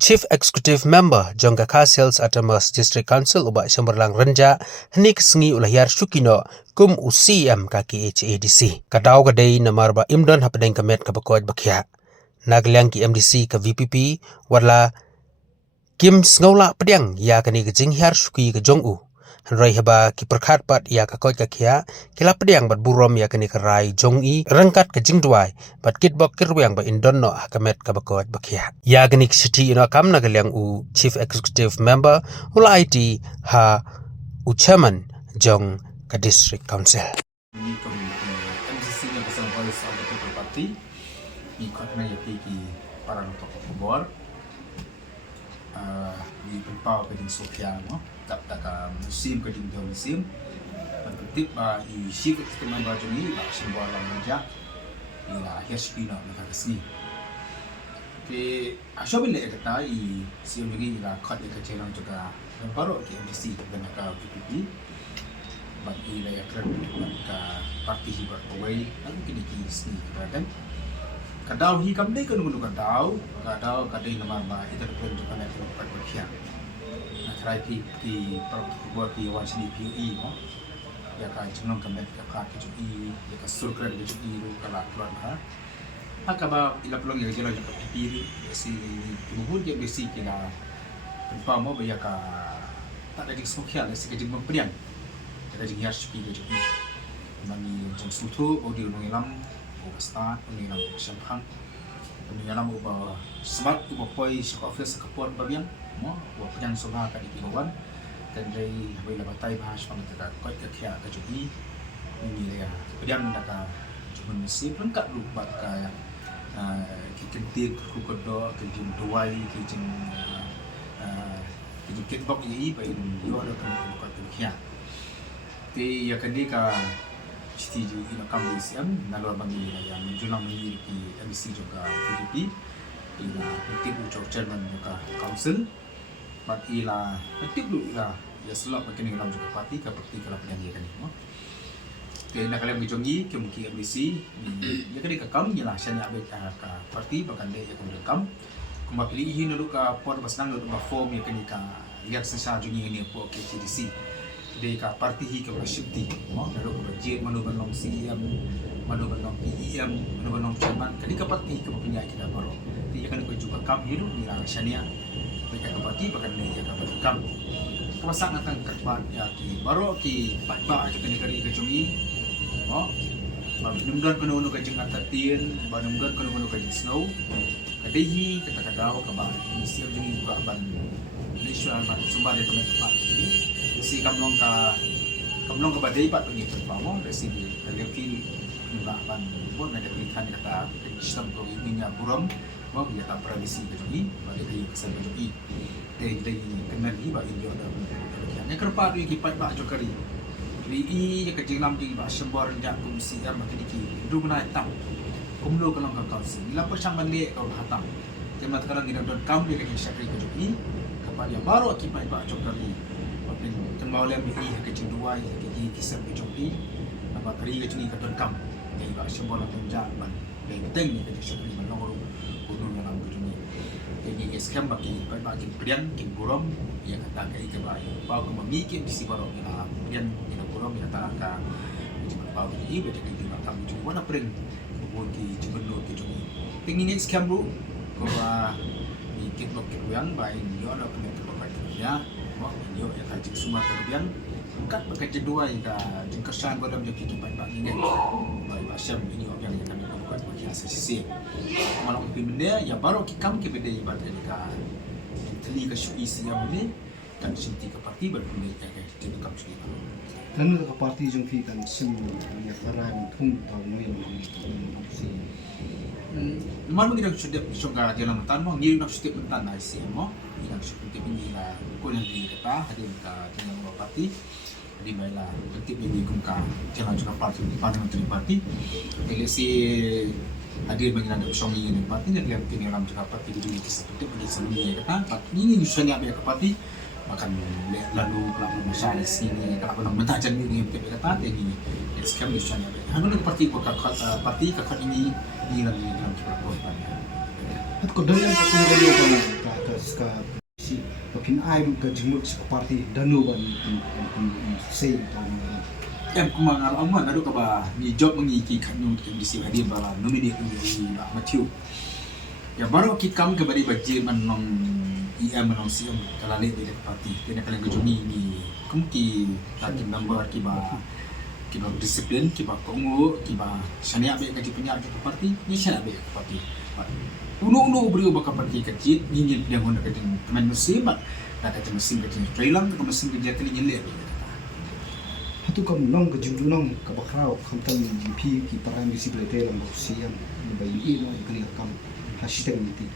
Chief Executive Member Jongga Sales Atamas District Council ubak Semberlang Renja henik sengi ulahyar syukino kum UCM kaki HADC. Kadau kadai namar ba imdon hapadeng kamet kabakot bakya. Naglyang ki MDC ke VPP warla Kim Sngola Pediang ya kani kejing hiar syuki ke Jong U. Hanrai haba ki perkhat pat ya kakot kakya kila Pediang bat burom ya kani kerai Jong I rengkat kejing duai bat kitbok kirwyang ba indon no hakamet kabakot bakya. Ya kani kisiti ino kam naglyang U Chief Executive Member ula IT ha U Chairman Jong ka District Council. MCC yang bersama Voice of the People Party ikut menjadi para tokoh kubur di penpau ke ding Sofia no tak musim ke ding musim dan ketip i sikut teman baju ni ba simbol lang menja ila hespina na kasni ke asyobin le kata i siam lagi ila khat ke chelang juga baru ke MCC dan ka PPP bagi ila kran ka parti hibar away dan kini sni kan kadau hi kam dei kan gunu kadau kadai nama ba ita pun tu kan aku percaya na try pi buat pi wan sini PE no ya ka jenong kamet ka ka PE ya ka surkran ke PE ru kala plan ha akaba ila pelong ya jelo ka PE si buhur je besi kila pa mo ba ya ka tak ada sosial si ke jeng memprian ada jeng hias pi ke PE mani jeng sutu audio ngilam start mengilam sempang mengilam ubah smart ubah poi office kapon babiang mo ubah penyang soba ka dikiwan dan dari bila batai bahas pangkat koi kekia ka jubi ini ya penyang daka cuma mesti lengkap lupa ka kikentik kukodo kijin duai kijin kitbok yi ba ini yo ada kan kekia ti ya kadika studi ina kambi siam nalor bagi yang menjulang di MCC juga PPP ila tipu chairman juga council bat ila tipu ila ya selap makin dalam juga parti ka parti kala penyanyi kan no ke nak kalian bijongi ke mungkin MCC ya kan kam ya lah sana abe ka parti bahkan dia ko kam kuma pilih ini dulu ka pot basnang dulu form ya kan ka lihat sesa jungi ini po ke CDC dari ka parti hi ka syukti mo lalu ka budget manu banong CM manu banong PEM manu banong chairman kadi ka parti ka punya kita baru ti akan ko juga kam hiru ni la syania mereka ka parti bahkan ni ka parti kam kawasan akan kerbat ya ki baru ki patba ka kani ka jungi mo banumdan kono ka jeng atatien banumdan kono ka jeng snow kadihi kata kadaw ka ba siam jungi buka ban Malaysia ban sumber dia tempat ini si kamlong ka badai pat pergi pertama dari sini dari kiri mengapa pun ada pilihan kata sistem ko ini buram mau dia tak tradisi kecuali bagi dari kesan kecuali dari kenal ni bagi dia ada yang kerpa tu kipat pak jokari li yang kecil lam di pak sebuah renjak komisi yang makin diki dulu naik tam kumlo kalau kau kausi bila persang balik kau hatam jamat sekarang kita don kam dia lagi syakri kecuali kepada yang baru kipat pak jokari mau lihat BI kecil dua yang kisah kecuali apa kari kecuali keton kam dari bahasa bola tunjuk ban dari teng ni kecil sekali menongol kunung dalam kecuali jadi skam bagi pilihan kin buram yang kata kai ke bayi bau ke memikir di si baru kita pilihan kita buram yang kata ka cuma bau ini betul ke tidak tahu cuma mana pering kebun ki cebenu kecuali tinggi skam bu bahwa mikir blok yang baik dia ada penyebab ya yo ya kaji semua kemudian kat bekerja dua hingga jengkesan dalam jadi kipat pak ini baik asyam ini yang kami lakukan bagi asasi malam benda ya baru kami ke benda ibadat ka teli ke isi yang ini kan sinti ke parti berbunyi kayak jadi kami sini dan ke parti jong fi kan sim ya karan thung tau noi si malu kita sudah suka jalan mentan mau ngirim sudah mentan nasi mo yang seperti ini lah kau yang kita hadir ke jalan parti di bawah bentuk ini kumka jalan juga parti parliamentary party elesi hadir bagi anda usung ini parti dan lihat ini dalam juga parti di dunia seperti ini sebelumnya kata ini usually apa ke parti makan lalu kalau besar di sini kalau nak mentajam ini betul kata ini sekarang usually apa hanya parti kakak ini lagi dalam juga parti At ko dalam patunggulo ka si pakin ay ka jumut sa party danuban say em kumangal amma nado ka ba ni job mangi ki kanyo ki disi hadi ba nominate ni ba Matthew ya baru ki kam ke bari bajir man nong IM nong siam kalale de party tena kalen gejumi ni kumki takin number ki ba disiplin ki ba kongo ki ba sania be ka di punya ke party ni sania be ke party uno beri ubah party kecil ni yang honda ka din manusia ba na ka mesin ka din trailer ka mesin ka jati ni le hatu kam nong ka jumdu nong ka bakraw khamtan GP ki parang disiplite lang siam ba yi no ikli kam hashtag niti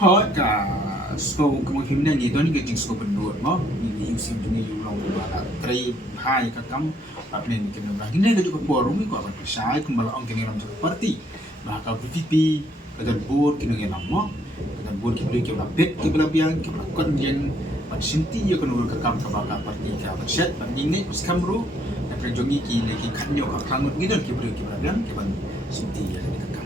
ha ka sko kemungkinan ni doni ka jing sko benur mo ni usim dunia ulong ba trai hai ka kam apa ni kena bah gini ka juga forum ko apa persai kembali ong kena ram party bah ka VP kadang board kena ngelam mo kadang board ki beli ki la bet ki bela biang ki kon jen pat sinti yo kan ur ka kam ka ba ka party ka pat set pat ni pas kamru na prejongi ki lagi kanyo ka klangut ngidon ki beli ki bela biang ki ban sinti ya ka kam